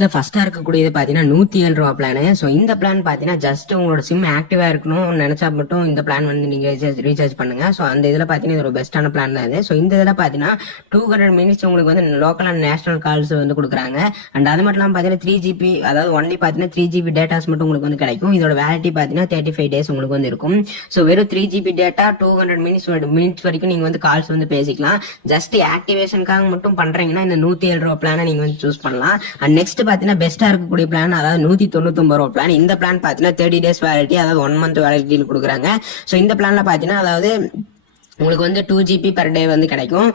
லிஸ்ட்ல ஃபர்ஸ்டா இருக்கக்கூடியது பாத்தீங்கன்னா 107 ரூபா பிளான். ஸோ இந்த பிளான் பாத்தீங்கன்னா ஜஸ்ட் உங்களோட சிம் ஆக்டிவா இருக்கணும் நினைச்சா மட்டும் இந்த பிளான் வந்து நீங்க ரீசார்ஜ் பண்ணுங்க. ஸோ அந்த இதுல பாத்தீங்கன்னா இது ஒரு பெஸ்டான பிளான் தான் இது. ஸோ இந்த இதுல பாத்தீங்கன்னா 200 மினிட்ஸ் உங்களுக்கு வந்து லோக்கல் அண்ட் நேஷனல் கால்ஸ் வந்து கொடுக்குறாங்க. அண்ட் அது மட்டும் இல்லாம பாத்தீங்கன்னா 3GB, அதாவது ஒன்லி பாத்தீங்கன்னா 3GB டேட்டாஸ் மட்டும் உங்களுக்கு வந்து கிடைக்கும். இதோட வேலிட்டி பாத்தீங்கன்னா 35 டேஸ் உங்களுக்கு வந்து இருக்கும். ஸோ வெறும் 3GB டேட்டா 200 மினிட்ஸ் வரைக்கும் நீங்க வந்து கால்ஸ் வந்து பேசிக்கலாம். ஜஸ்ட் ஆக்டிவேஷனுக்காக மட்டும் பண்றீங்கன்னா இந்த 107 ரூபா பிளான நீங்க வந்து சூஸ் பண்ணலாம். அண்ட் நெக்ஸ்ட் பாத்தீங்கன்னா பெஸ்டா இருக்கக்கூடிய பிளான், அதாவது 199 ரூபா பிளான். இந்த பிளான் பாத்தீங்கன்னா 30 டேஸ் வேலிட்டி, அதாவது 1 மந்த் வேலிட்டியில் கொடுக்குறாங்க. ஸோ இந்த பிளான்ல பாத்தீங்கன்னா அதாவது உங்களுக்கு வந்து 2GB per டே வந்து கிடைக்கும்.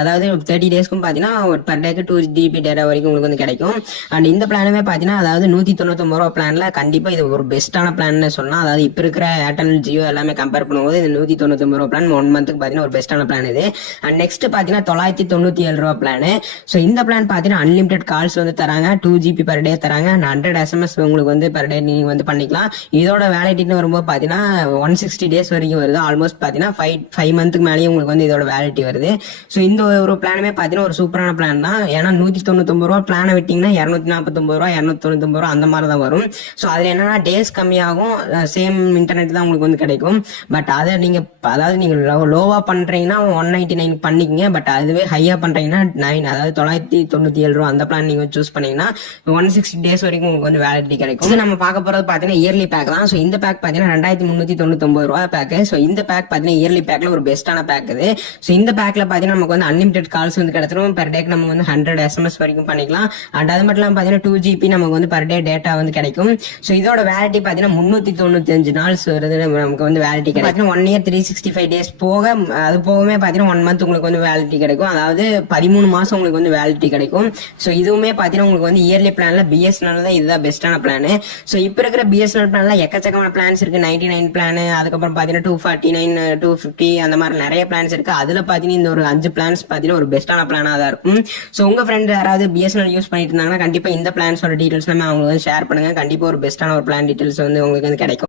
அதாவது 30 டேஸ்க்கும் பாத்தீங்கன்னா பர் டேக்கு 2GB டேட்டா வரைக்கும் உங்களுக்கு வந்து கிடைக்கும். அண்ட் இந்த பிளானுமே பாத்தீங்கன்னா அதாவது 199 ரூபா பிளான்ல கண்டிப்பா இது ஒரு பெஸ்டான பிளான் சொல்லலாம். அதாவது இப்ப இருக்கிற ஏர்டெல், ஜியோ எல்லாமே கம்பேர் பண்ணும்போது இந்த 199 ரூபா பிளான் 1 மந்த்துக்கு பாத்தீங்கன்னா ஒரு பெஸ்டான பிளான் இது. அண்ட் நெக்ஸ்ட் பாத்தீங்கன்னா 997 ரூபா பிளான். ஸோ இந்த பிளான் பாத்தீங்கன்னா அன்லிமிடெட் கால்ஸ் வந்து தராங்க, 2GB per டே தராங்க, 100 SMS உங்களுக்கு வந்து per டே நீங்க வந்து பண்ணிக்கலாம். இதோட வேலிட்டின்னு வரும்போது பாத்தீங்கன்னா 160 டேஸ் வரைக்கும் வருது. ஆல்மோஸ்ட் பாத்தீங்கன்னா 5 மந்த் மேலேயே உங்களுக்கு வந்து இதோட வேலிட்டி வருது. ஸோ இந்த ஒரு பிளானுமே பாத்தீங்கன்னா ஒரு சூப்பரான பிளான் தான். ஏன்னா 199 ரூபா பிளானை விட்டீங்கன்னா 249 ரூபா 299 ரூபா அந்த மாதிரி தான் வரும். ஸோ அதுல என்னன்னா டேஸ் கம்மியாகும், சேம் இன்டர்நெட் தான் உங்களுக்கு வந்து கிடைக்கும். பட் அதை நீங்க அதாவது நீங்க லோவா பண்றீங்கன்னா 199 பண்ணிக்கங்க. பட் அதுவே ஹையா பண்றீங்கன்னா 9, அதாவது 997 ரூபா அந்த பிளான் நீங்க சூஸ் பண்ணீங்கன்னா 160 டேஸ் வரைக்கும் உங்களுக்கு வந்து வேலிட்டி கிடைக்கும். நம்ம பார்க்க போறது பாத்தீங்கன்னா இயர்லி பேக் தான். ஸோ இந்த பேக் பாத்தீங்கன்னா 2399 ரூபா பேக். ஸோ இந்த பேக் பாத்தீங்கன்னா இயர்லி பேக்ல ஒரு பெஸ்டான பேக் இது. சோ இந்த பேக்ல பாத்தீங்கன்னா நமக்கு வந்து அன்லிமிடெட் கால்ஸ் வந்து கிடைச்சிரும். பெர் டேக்கு நம்ம வந்து 100 SMS வரைக்கும் பண்ணிக்கலாம். அண்ட் அது மட்டும் இல்லாம பாத்தீங்கன்னா 2GB நமக்கு வந்து பர் டே டேட்டா வந்து கிடைக்கும். சோ இதோட வேலிட்டி பாத்தீங்கன்னா 395 நாள்ஸ் வருது நமக்கு வந்து வேலிட்டி கிடைக்கும். 1 இயர் 365 டேஸ் போக, அது போகவே பாத்தீங்கன்னா 1 மந்த் உங்களுக்கு வந்து வேலிட்டி கிடைக்கும். அதாவது 13 மாசம் உங்களுக்கு வந்து வேலிட்டி கிடைக்கும். சோ இதுவுமே பாத்தீங்கன்னா உங்களுக்கு வந்து இயர்லி பிளான்ல BSNL தான் இதுதான் பெஸ்டான பிளான். சோ இப்ப இருக்கிற BSNL பிளான்ல எக்கச்சக்கமான பிளான்ஸ் இருக்கு. 99 பிளான், அதுக்கப்புறம் பாத்தீங்கன்னா 249, 250 அந்த மாதிரி நிறைய பிளான்ஸ் இருக்கு. அதுல பாத்தீங்கன்னா இந்த ஒரு 5 பிளான்ஸ் பாத்தீங்கன்னா ஒரு பெஸ்டான பிளானா தான் இருக்கும். சோ உங்க ஃப்ரெண்ட் யாராவது BSNL யூஸ் பண்ணிட்டு இருந்தாங்கன்னா கண்டிப்பா இந்த பிளான்ஸோட டீடைல்ஸ் எல்லாமே அவங்க ஷேர் பண்ணுங்க. கண்டிப்பா ஒரு பெஸ்டான ஒரு பிளான் டீடைல்ஸ் வந்து உங்களுக்கு வந்து கிடைக்கும்.